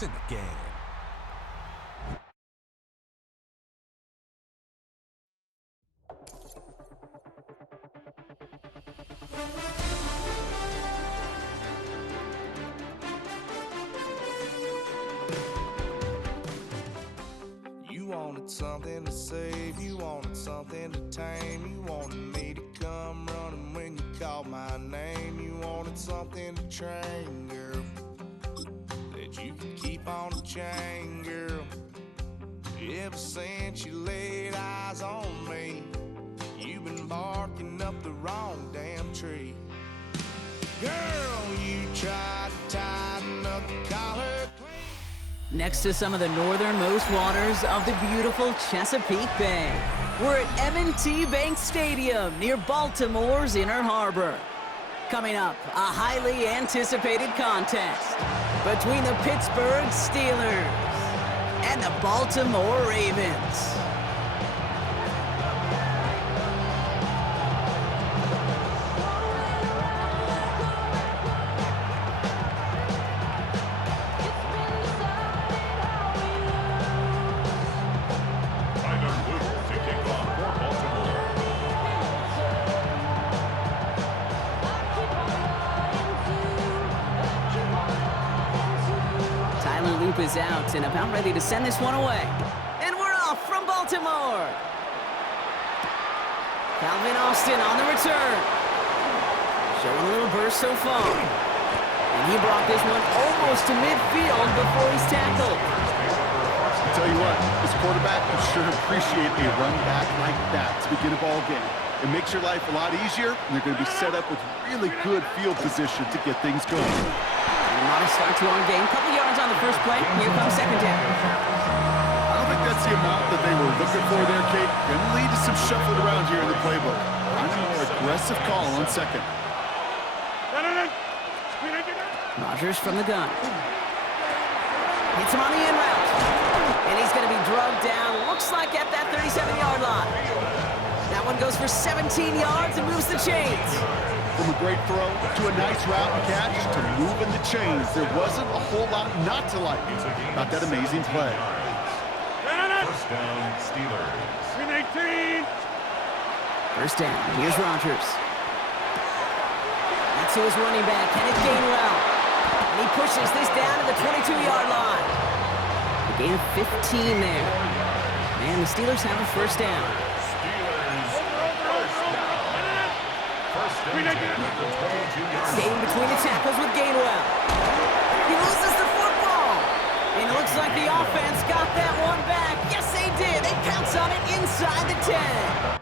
points in the game. You wanted something to save, you wanted something to tame, you wanted me to come running when you called my name, you wanted something to train, girl, that you could keep on the chain, girl. Ever since you laid eyes on me, you've been barking up the wrong damn tree. Girl, you tried to tighten up the collar. Next to some of the northernmost waters of the beautiful Chesapeake Bay, we're at M&T Bank Stadium near Baltimore's Inner Harbor. Coming up, a highly anticipated contest between the Pittsburgh Steelers and the Baltimore Ravens. Is out and about ready to send this one away. And we're off from Baltimore. Calvin Austin on the return. Showing a little burst so far. And he brought this one almost to midfield before he's tackled. I'll tell you what, this quarterback would sure appreciate a run back like that to begin a ball game. It makes your life a lot easier, and they're going to be set up with really good field position to get things going. A modest start to our game. Couple yards on the first play. Here comes second down. I don't think that's the amount that they were looking for there, Kate. Going to lead to some shuffling around here in the playbook. I'm a more aggressive call on second. Rodgers from the gun. Hits him on the in route. And he's going to be drugged down. Looks like at that 37-yard line. That one goes for 17 yards and moves the chains. From a great throw to a nice route and catch to moving the chains. There wasn't a whole lot not to like about that amazing play. First down, Steelers. 18. First down. Here's Rodgers. That's to his running back, Kenneth Gainwell. And he pushes this down to the 22-yard line. A gain of 15 there. And the Steelers have a first down. Staying between the tackles with Gainwell. He loses the football. And it looks like the offense got that one back. Yes, they did. They pounce on it inside the 10.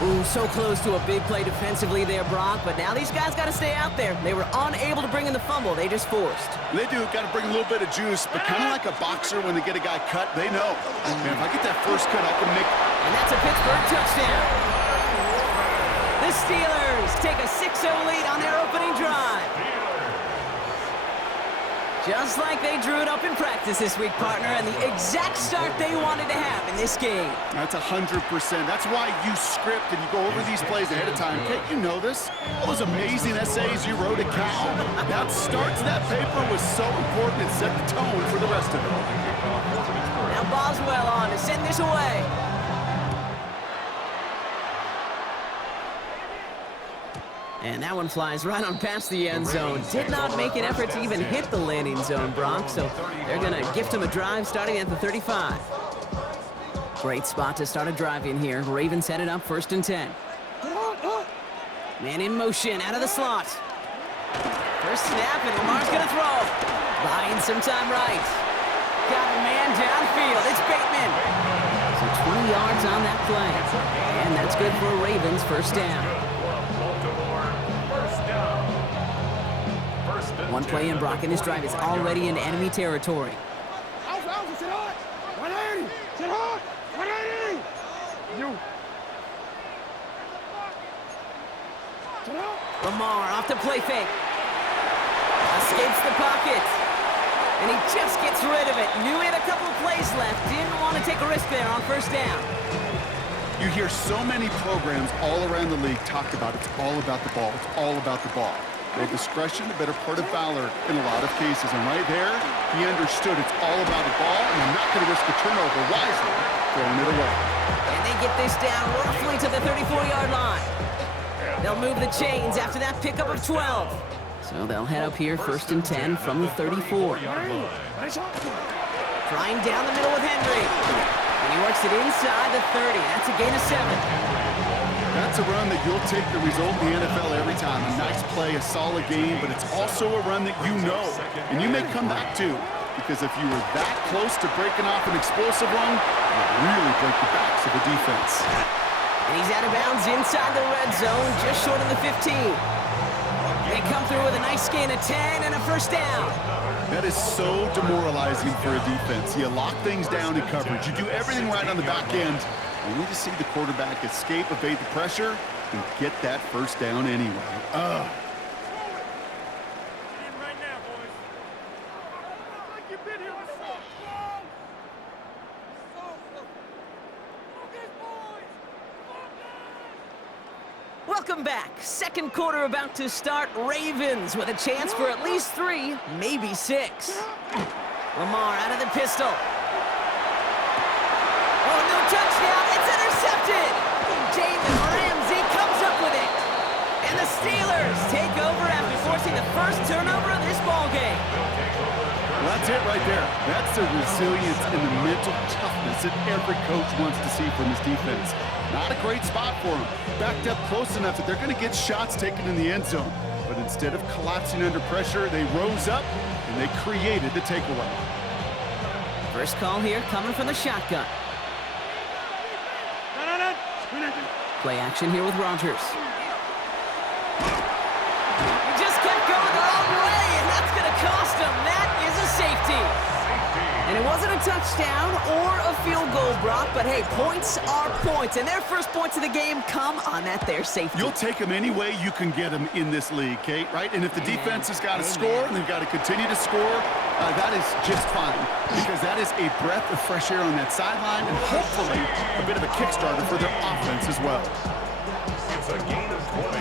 Ooh, so close to a big play defensively there, Brock, but now these guys got to stay out there. They were unable to bring in the fumble. They just forced. They do. Got to bring a little bit of juice, but kind of like a boxer when they get a guy cut, they know. Man, if I get that first cut, I can make... And that's a Pittsburgh touchdown. The Steelers take a 6-0 lead on their opening drive. Just like they drew it up in practice this week, partner, and the exact start they wanted to have in this game. That's 100%. That's why you script and you go over these plays ahead of time. Can't you know this? All those amazing essays you wrote at Cal. That start to that paper was so important. It set the tone for the rest of it. Now Boswell on to send this away. And that one flies right on past the end zone. Did not make an effort to even hit the landing zone, Brock, so they're going to gift him a drive starting at the 35. Great spot to start a drive in here. Ravens headed up 1st and 10. Man in motion out of the slot. First snap, and Lamar's going to throw. Buying some time right. Got a man downfield. It's Bateman. So 20 yards on that play. And that's good for a Ravens first down. One play in, Brock, and this drive is already in enemy territory. Lamar off to play fake. Escapes the pocket. And he just gets rid of it. Knew he had a couple of plays left. Didn't want to take a risk there on first down. You hear so many programs all around the league talk about it's all about the ball. It's all about the ball. Well, discretion, the better part of valor in a lot of cases. And right there, he understood it's all about the ball, and I'm not going to risk a turnover wisely, throwing it away. And they get this down roughly to the 34-yard line. They'll move the chains after that pickup of 12. So they'll head up here, 1st and 10 from the 34. Flying down the middle with Henry. And he works it inside the 30. That's a gain of 7. That's a run that you'll take the result in the NFL every time. A nice play, a solid game, but it's also a run that you know, and you may come back to, because if you were that close to breaking off an explosive run, you'd really break the backs of the defense. And he's out of bounds inside the red zone, just short of the 15. They come through with a nice gain of 10 and a first down. That is so demoralizing for a defense. You lock things down in coverage. You do everything right on the back end. You need to see the quarterback escape, evade the pressure, and get that first down anyway. Welcome back. Second quarter about to start. Ravens with a chance for at least 3, maybe 6. Lamar out of the pistol. Oh, no touchdown. It's intercepted. Jalen Ramsey comes up with it. And the Steelers take over after forcing the first turnover of this ballgame. Well, that's it right there. That's the resilience and the mental toughness that every coach wants to see from his defense. Not a great spot for him. Backed up close enough that they're going to get shots taken in the end zone. But instead of collapsing under pressure, they rose up and they created the takeaway. First call here coming from the shotgun. Play action here with Rodgers. He just kept going the wrong way, and that's going to cost him. That is a safety. And it wasn't a touchdown or a field goal, Brock, but hey, points are points, and their first points of the game come on that there safety. You'll take them any way you can get them in this league, Kate, right? And if the defense has got to score and they've got to continue to score, that is just fine, because that is a breath of fresh air on that sideline and hopefully a bit of a kickstarter for their offense as well. It's a gain of 20.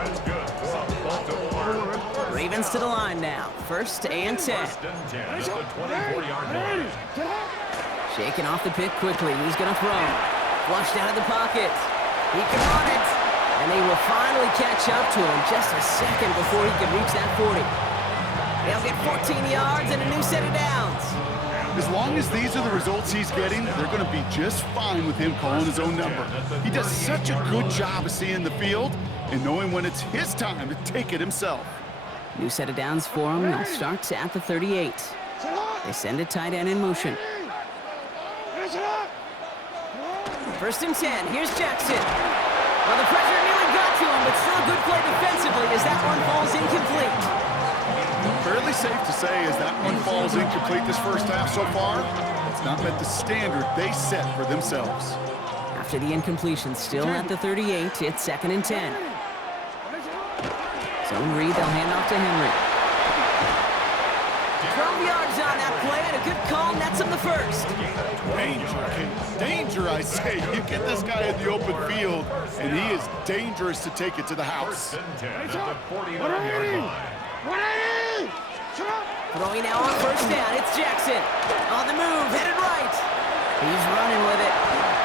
That's good for Baltimore. Ravens to the line now. 1st and 10. 1st and 10 at the 24-yard line. Shaking off the pick quickly. He's going to throw. Flushed out of the pocket. He can run it. And they will finally catch up to him just a second before he can reach that 40. They'll get 14 yards and a new set of downs. As long as these are the results he's getting, they're going to be just fine with him calling his own number. He does such a good job of seeing the field and knowing when it's his time to take it himself. New set of downs for him. They'll start at the 38. They send a tight end in motion. 1st and 10. Here's Jackson. Well, the pressure nearly got to him, but still a good play defensively as that one falls incomplete. Fairly safe to say as that one falls incomplete this first half so far, it's not met the standard they set for themselves. After the incompletion, still at the 38, it's 2nd and 10. Zone read, they'll hand off to Henry. 12 yards on that play, and a good call nets him the first. Danger, King. Danger, I say. You get this guy in the open field, and he is dangerous to take it to the house. 1st and 10 at the 49-yard line. Throwing now on 1st down, it's Jackson. On the move, headed right. He's running with it.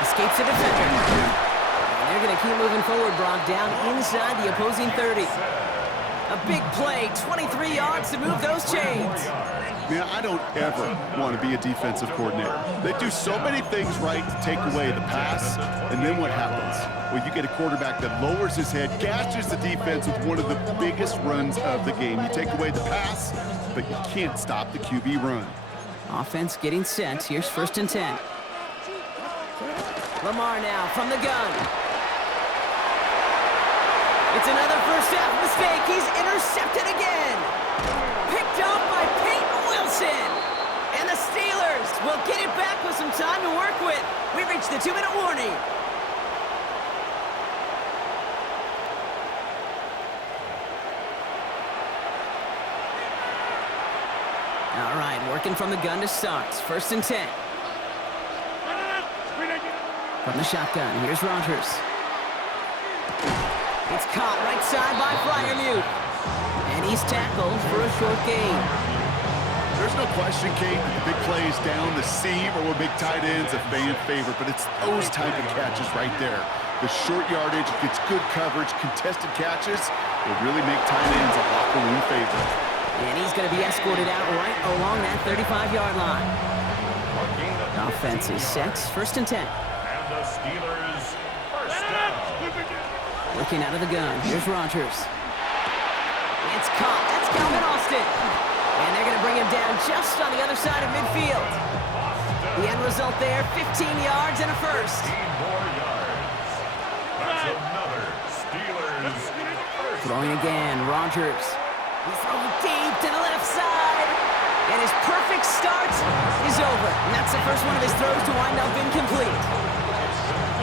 Escapes the defender. And they're going to keep moving forward, Brock, down inside the opposing 30. A big play, 23 yards to move those chains. Man, I don't ever want to be a defensive coordinator. They do so many things right to take away the pass, and then what happens? Well, you get a quarterback that lowers his head, gashes the defense with one of the biggest runs of the game. You take away the pass, but you can't stop the QB run. Offense getting set. Here's 1st and 10. Lamar now from the gun. It's another first half mistake. He's intercepted again. Picked up by Peyton Wilson. And the Steelers will get it back with some time to work with. We reached the 2-minute warning. All right, working from the gun to start. 1st and 10. From the shotgun, here's Rodgers. It's caught right side by Freiermuth. And he's tackled for a short gain. There's no question, Kate, that the big plays down the seam or with big tight ends a fan favorite, but it's those type of catches right there. The short yardage gets good coverage, contested catches will really make tight ends a locker room favorite. And he's going to be escorted out right along that 35-yard line. Offense is set, 1st and 10. And the Steelers first down. Looking out of the gun, here's Rodgers. It's caught, that's Calvin Austin. And they're going to bring him down just on the other side of midfield. The end result there, 15 yards and a first. 15 more yards. That's another Steelers first. Throwing again, Rodgers. He's throwing deep to the left side. And his perfect start is over. And that's the first one of his throws to wind up incomplete.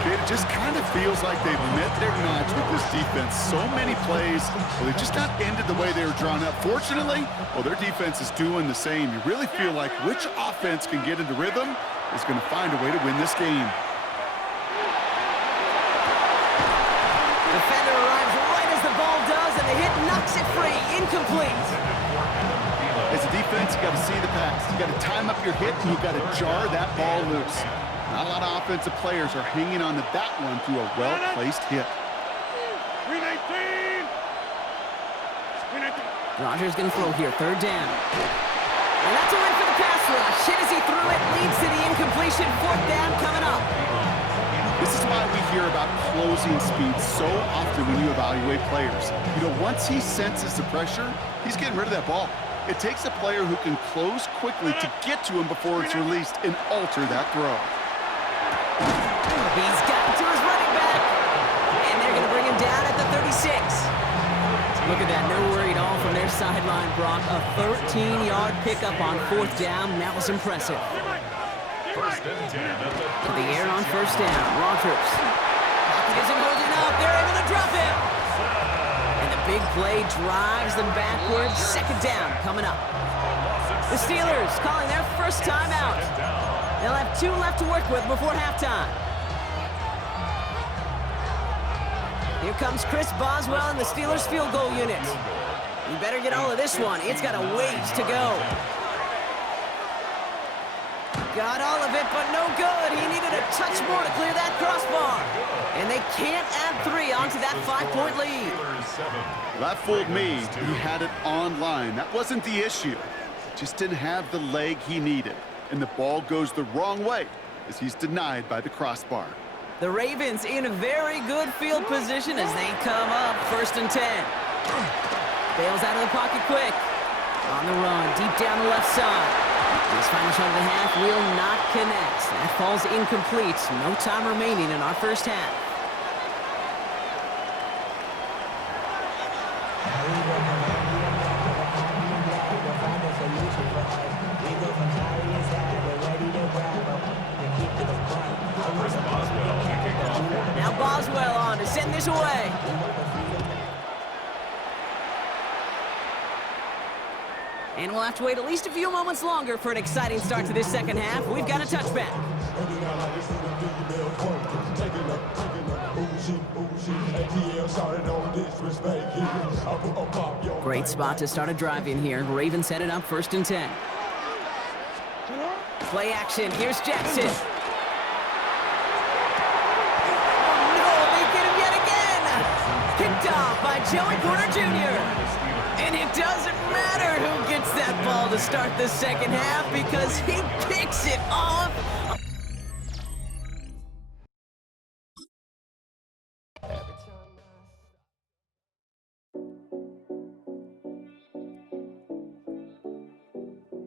It just kind of feels like they've met their notch with this defense. So many plays, well, they just not ended the way they were drawn up. Fortunately, well, their defense is doing the same. You really feel like which offense can get into rhythm is going to find a way to win this game. Defender arrives right as the ball does, and the hit knocks it free. Incomplete. As a defense, you got to see the pass. You got to time up your hit, and you got to jar that ball loose. Not a lot of offensive players are hanging on to that one through a well-placed hit. Rodgers going to throw here, 3rd down. And that's a win for the pass rush. Hit as he threw it, leads to the incompletion. 4th down coming up. This is why we hear about closing speed so often when you evaluate players. You know, once he senses the pressure, he's getting rid of that ball. It takes a player who can close quickly to get to him before it's released and alter that throw. He's gotten to his running back. And they're going to bring him down at the 36. Look at that, no worry at all from their sideline, Brock. A 13-yard pickup on 4th down. That was impressive. 1st and 10 at the To the air on 1st down. Rodgers. Pocket isn't holding up. They're able to drop him. And the big play drives them backwards. 2nd down coming up. The Steelers calling their first timeout. They'll have 2 left to work with before halftime. Here comes Chris Boswell and the Steelers field goal unit. You better get all of this one. It's got a ways to go. Got all of it, but no good. He needed a touch more to clear that crossbar. And they can't add 3 onto that 5-point lead. That fooled me. He had it on line. That wasn't the issue. Just didn't have the leg he needed. And the ball goes the wrong way as he's denied by the crossbar. The Ravens in a very good field position as they come up 1st and 10. Bales out of the pocket quick. On the run, deep down the left side. This final shot of the half will not connect. That falls incomplete. No time remaining in our first half. Now Boswell on to send this away. And we'll have to wait at least a few moments longer for an exciting start to this 2nd half. We've got a touchback. Great spot to start a drive in here. Ravens headed up 1st and 10. Play action. Here's Jackson. Picked off by Joey Porter Jr. And it doesn't matter who gets that ball to start the 2nd half because he picks it off